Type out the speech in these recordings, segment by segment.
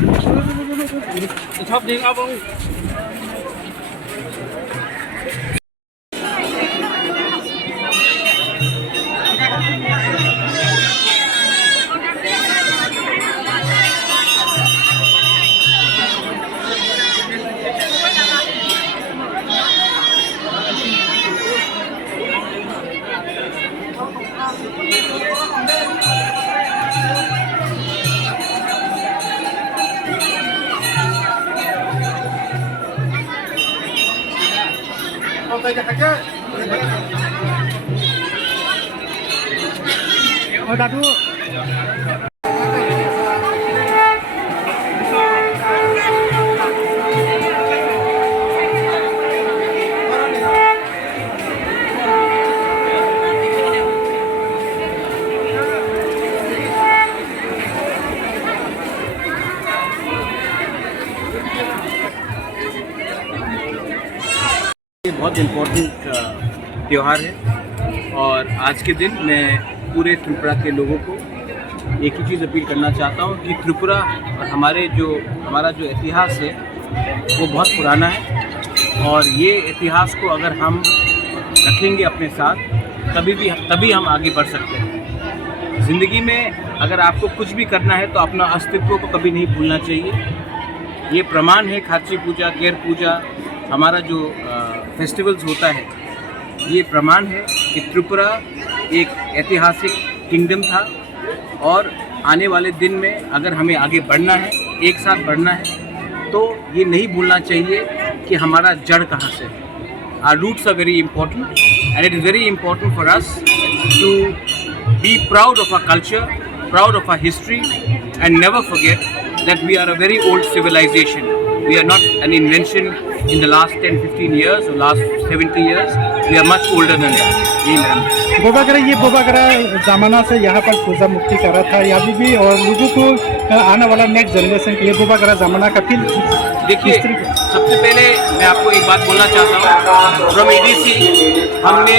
ชอบจริงเอาบ้าง और दादू ये बहुत इम्पोर्टेंट त्यौहार है और आज के दिन मैं पूरे त्रिपुरा के लोगों को एक ही चीज़ अपील करना चाहता हूँ कि त्रिपुरा और हमारा जो इतिहास है वो बहुत पुराना है और ये इतिहास को अगर हम रखेंगे अपने साथ तभी हम आगे बढ़ सकते हैं। ज़िंदगी में अगर आपको कुछ भी करना है तो अपना अस्तित्व को कभी नहीं भूलना चाहिए। ये प्रमाण है खाची पूजा, केर पूजा, हमारा जो फेस्टिवल्स होता है, ये प्रमाण है कि त्रिपुरा एक ऐतिहासिक किंगडम था और आने वाले दिन में अगर हमें आगे बढ़ना है, एक साथ बढ़ना है, तो ये नहीं भूलना चाहिए कि हमारा जड़ कहाँ से है। Our roots are very important and it is very important for us to be proud of our culture, proud of our history and never forget that we are a very old civilization. We are not an invention in the last 10-15 years or last 70 years. We are much older than that. ये बोबागरा ज़माना से यहाँ पर पूजा मुक्ति कर रहा था यहाँ भी और लोगों को आने वाला नेक्स्ट जनरेशन के लिए बोबागरा ज़माना का फिर देखिए, सबसे पहले मैं आपको एक बात बोलना चाहता हूँ। फ्रॉम एडीसी हमने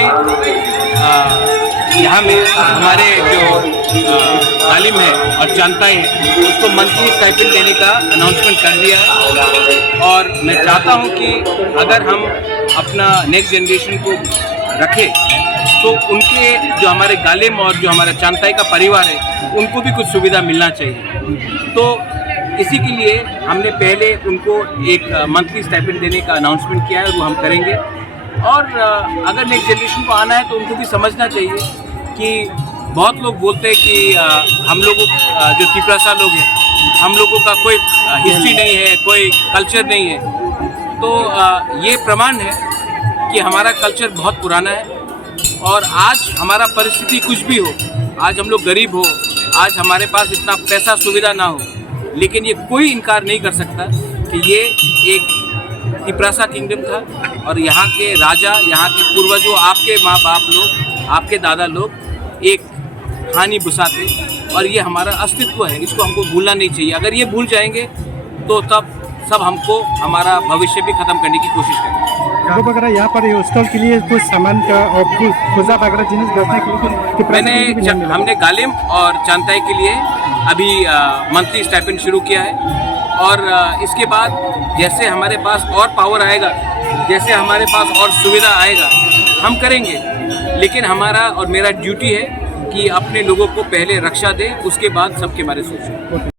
यहाँ में हमारे जो तालीम है और जानताएँ हैं उसको मंथली स्टाइपेंड देने का अनाउंसमेंट कर दिया है और मैं चाहता हूँ कि अगर हम अपना नेक्स्ट जनरेशन को रखें तो उनके जो हमारे गालिम और जो हमारा चांताई का परिवार है उनको भी कुछ सुविधा मिलना चाहिए। तो इसी के लिए हमने पहले उनको एक मंथली स्टाइपेंड देने का अनाउंसमेंट किया है, वो हम करेंगे। और अगर नेक्स्ट जनरेशन को आना है तो उनको भी समझना चाहिए कि बहुत लोग बोलते हैं कि हम लोगों जो त्रिपुरा लोग हैं हम लोगों का कोई हिस्ट्री नहीं है, कोई कल्चर नहीं है। तो ये प्रमाण है कि हमारा कल्चर बहुत पुराना है और आज हमारा परिस्थिति कुछ भी हो, आज हम लोग गरीब हो, आज हमारे पास इतना पैसा सुविधा ना हो, लेकिन ये कोई इनकार नहीं कर सकता कि ये एक त्रिपुरा किंगडम था और यहाँ के राजा, यहाँ के पूर्वजों, आपके माँ बाप लोग, आपके दादा लोग एक हानि बुसाते और ये हमारा अस्तित्व है, इसको हमको भूलना नहीं चाहिए। अगर ये भूल जाएंगे तो तब सब हमको हमारा भविष्य भी ख़त्म करने की कोशिश करेंगे। वगैरह यहाँ पर स्टॉल के लिए कुछ सामान का और पूजा वगैरह जिनिस बेचने के लिए हमने गालिम और चांताई के लिए अभी मंथली स्टाइपेंड शुरू किया है और इसके बाद जैसे हमारे पास और पावर आएगा, जैसे हमारे पास और सुविधा आएगा, हम करेंगे। लेकिन हमारा और मेरा ड्यूटी है कि अपने लोगों को पहले रक्षा दें, उसके बाद सबके बारे में सोचें।